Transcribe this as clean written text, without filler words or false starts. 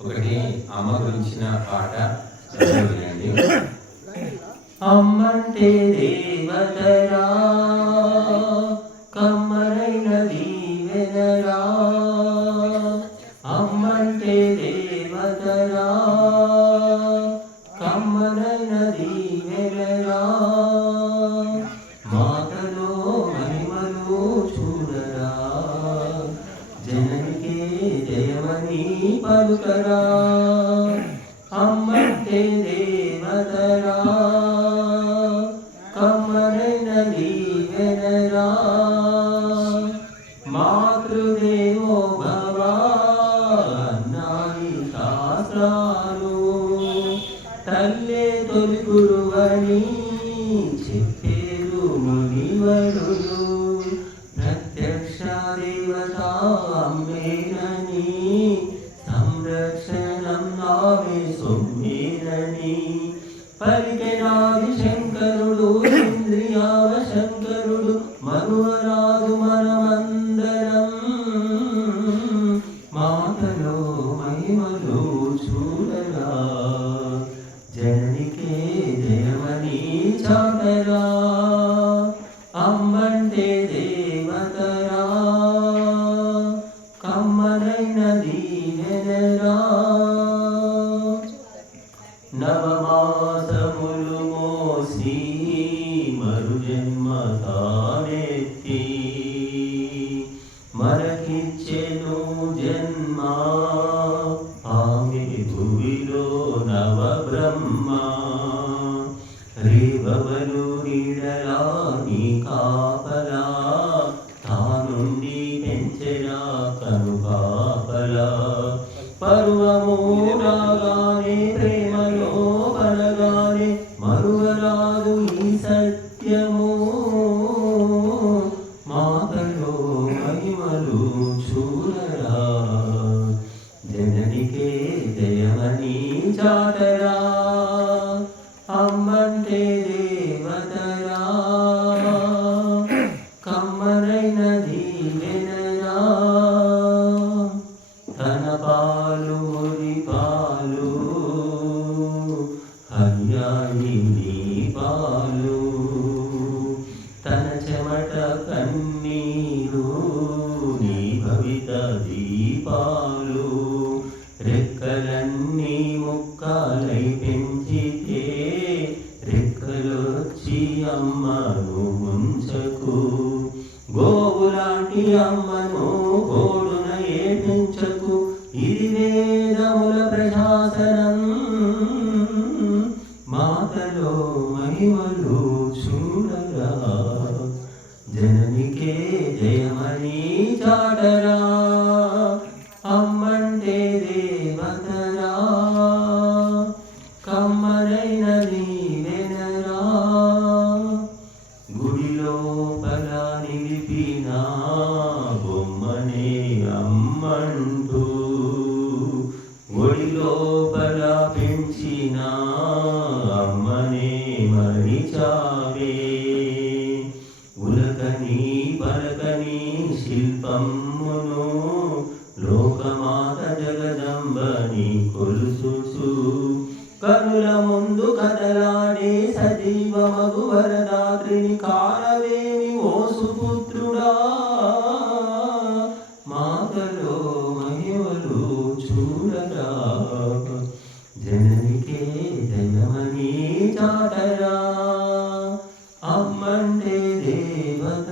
ఒకటి అమ్మ గురించిన పాట వినండి. అమ్మంటే దేవతరా, కమ్మరైన దీవెనరా. అమ్మంటే దేవతరా, కమ్మరైన దీవెనరా. మాటలో మహిమలు చూడరా, జననికే జయమని పలుకరా. అమ్మంటే దేవతరా, కమ్మరైన దీవెనరా. మాతృదేవో భవ అన్నాయి శాస్త్రాలు, తల్లే తొలి గురువని చెప్పేరు మునివరులు. ప్రత్యక్ష దేవత అమ్మేనని, సంరక్షణం నావే సొమ్మేనని పలికెనాది శంకరుడు. ఇంద్రియావ శంకరుడు మనువరాదు మనమందరం. మాటలో మహిమలు చూడరా, జననికే జయమని చాటరా. అమ్మంటే దేవతరా, కమ్మరైన దీవెనరా. నవమాసములు మోసి మరుజన్మ తానెత్తి, మనకిచ్చెను జన్మ ఆమె భువిలో నవబ్రహ్మ. రేవవలు నీడలా నీ కాపలా, తానుండి పెంచెరా కనుపాపలా. పర్వము రాగానే ప్రేమలో పడగానే మరువరాదు ఈ సత్యము. మాటలో మహిమలు చూడరా, జననికే జయమని చాటరా. అమ్మంటే దేవతరా, కమ్మరైన దీవెనరా. తన పాలు మురి పాలు అయ్యాయి నీ పాలు, తన చెమట కన్నీరు నీ భవిత దీపాలు. రెక్కలన్నీ ముక్కలై పెంచితే రెక్కలొచ్చి అమ్మను ముంచకు. గోవులాంటి అమ్మను గోడున ఏపించకు. ఇది వేదముల ప్రశాసనం, మాటలో మహిమలు చూడరా, జననికే జయమని చాటరా. అమ్మంటే దేవతరా, కమ్మరైన దీవెనరా. గుడిలోపల నిలిపిన బొమ్మనే అమ్మంటూ, ఒడిలోపల పెంచిన అమ్మనే మరిచావే. ఉలకని పలకని శిల్పమును లోకమాత జగదంబని కొలుసుచు, కనుల ముందు కదలాడే సజీవమగు వరదాత్రిని కారవేమి ఓ సుపుత్రుడా. మాటలో మహిమలు చూడరా, జననికే జయమని చాటరా. అమ్మంటే దేవత